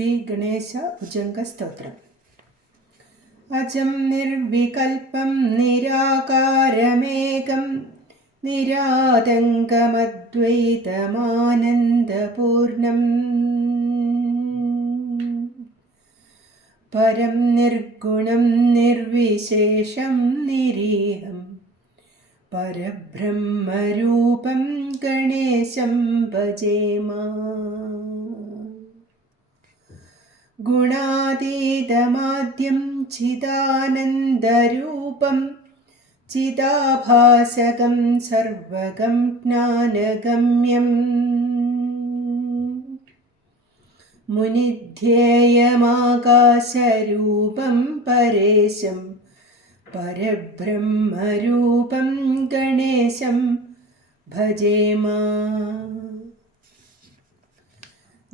ശ്രീ ഗണേശ ഭുജംഗസ്തോത്രം അജം നിർവികൽപ്പം നിരാകാരമേകം നിരാതങ്കമദ്വൈതമാനന്ദപൂർണം പരം നിർഗുണം നിർവിശേഷം നിരീഹം പരബ്രഹ്മരൂപം ഗണേശം ഭജേമ ഗുണാതീതമാദ്യം ചിദാനന്ദരൂപം ചിദാഭാസകം സർവകം ജ്ഞാനഗമ്യം. മുനിധ്യേയമാകാശരൂപം പരേശം പരബ്രഹ്മരൂപം ഗണേശം. ഭജേമ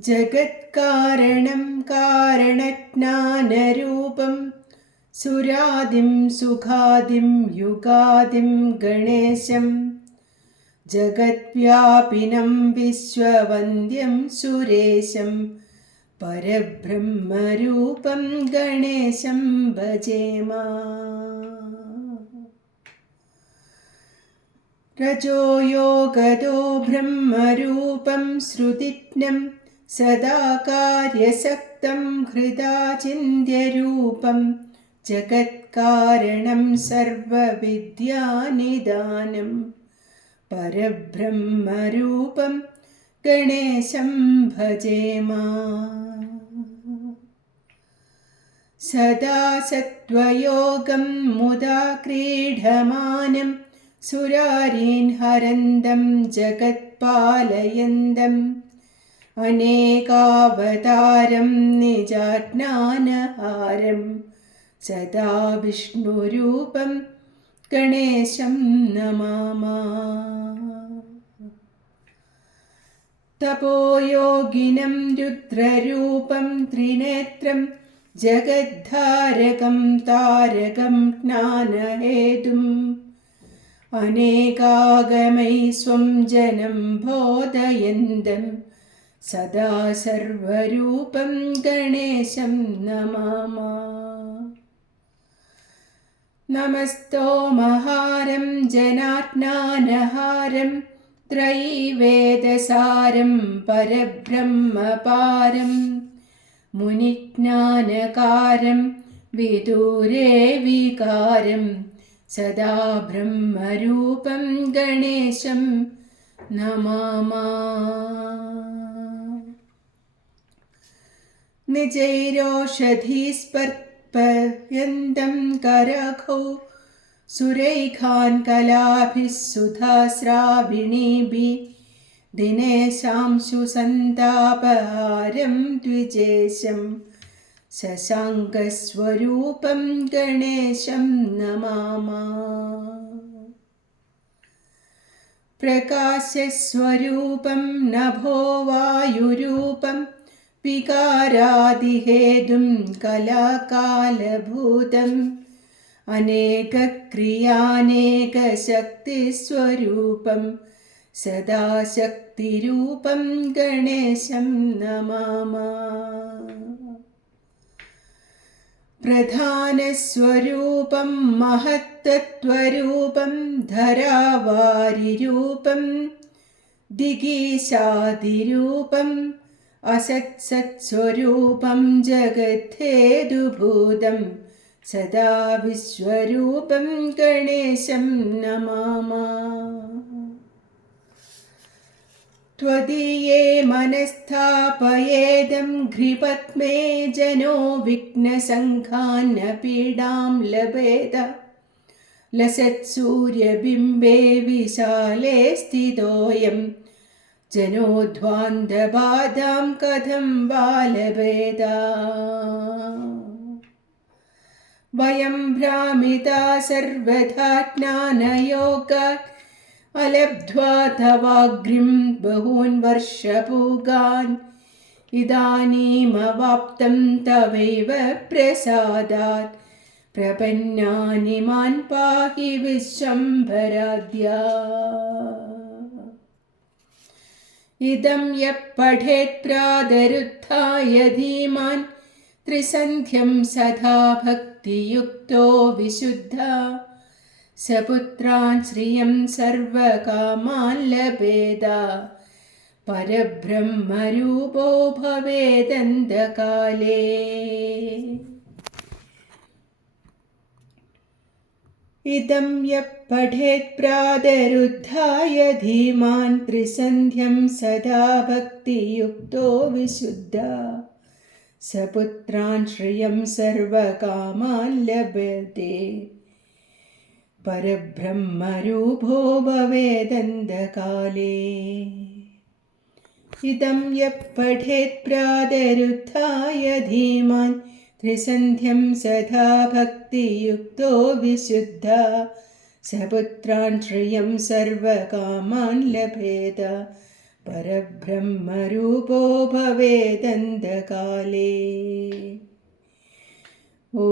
ജഗത്കാരണം കാരണജ്ഞാനരൂപം. സുരാദിം സുഖാദിം യുഗാദിം ഗണേശം. ജഗദ്വ്യാപിനം വിശ്വവന്ദ്യം സുരേശം. പരബ്രഹ്മരൂപം ഗണേശം ഭജേമ രജോ യോഗതോ ബ്രഹ്മരൂപം ശ്രുതിജ്ഞം സദാ കാര്യസക്തം ഹൃദാചിന്യരൂപം ജഗത്കാരണം സർവവിദ്യാനിദാനം പരബ്രഹ്മരൂപം ഗണേശം ഭജേമാ സദാ സത്വയോഗം മുദാ ക്രീഡമാനം സുരാരീൻ ഹരന്തം ജഗത്പാലയന്തം അനേകാവതാരം നിജാജ്ഞാനഹാരം സദാ വിഷ്ണുരൂപം ഗണേശം നമാമ. തപോയോഗിനം രുദ്രരൂപം ത്രിനേത്രം ജഗദ്ധാരകം താരകം ജ്ഞാനഹേതും. അനേകാഗമൈ സ്വം ജനം ബോധയന്തം സദാ സർവരൂപം ഗണേശം നമാമ. നമസ്തോമഹാരം ജനാജ്ഞാനഹാരം ത്രൈവേദസാരം പരബ്രഹ്മപാരം മുനിജ്ഞാനകാരം വിദൂരേ വികാരം സദാ ബ്രഹ്മരൂപം ഗണേശം നമാമ. കരഘോ. സുരൈഖാൻ കലാഭിः സുധാസ്രാവിണീഭി ദിനേശാംശു സന്താപഹാരം ദ്വിജേശം. ശശാങ്കസ്വരൂപം ഗണേശം നമാമ. പ്രകാശസ്വരൂപം നഭോ വായുരൂപം. വികാരാദിഹേതും കലാകാലഭൂതം. അനേകക്രിയാനേകശക്തിസ്വരൂപം സദാശക്തിരൂപം ഗണേശം നമാമ. പ്രധാനസ്വരൂപം മഹത്തത്വരൂപം ധരാവാരിരൂപം ദിഗീശാദിരൂപം असत्सत्स्वरूपं जगद्धेदुभूतं सदा विश्वरूपं गणेशं नमामा त्वदीये मनस्थापयेदं घ्रिपत्मे जनो विघ्नसङ्घान्न पीडां लभेद लसत्सूर्यबिम्बे विशाले स्थितोऽयम् जनोध्वान्तबाधां कथं वा लभेद वयं भ्रामिता सर्वथा ज्ञानयोगात् अलब्ध्वा तवाग्रिं बहून् वर्षपूगान्। इदानीमवाप्तं तवैव प्रसादात्। प्रपन्नानि मान् पाहि विश्वम्भराद्या ഇതം യപ്പഠേത്രാദരുദ്ധായ ധീമാൻ ത്രിസന്ധ്യം സദാ ഭക്തിയുക്തോ വിശുദ്ധ. സപുത്രാൻ ശ്രിയം സർവകാമാൻ ലഭേദ പരബ്രഹ്മരൂപോ ഭവേദന്തകാലേ. ഇതം യപ്പഠേത് പ്രാതരുദ്ധായ ധീമാൻ ത്രിസന്ധ്യം സദാ ഭക്തിയുക്തോ വിശുദ്ധ സപുത്രാൻ ശ്രയം സർവകാമാൻ ലഭത്തെ പരബ്രഹ്മരൂപോ ഭവേദന്തകാലേ ഇതം യപ്പഠേത് പ്രാതരുദ്ധായ ധീമാൻ त्रिसन्ध्यं सदा भक्तियुक्तो विशुद्ध सपुत्रान् श्रियं सर्वकामान् लभेद परब्रह्मरूपो भवेदन्धकाले ओ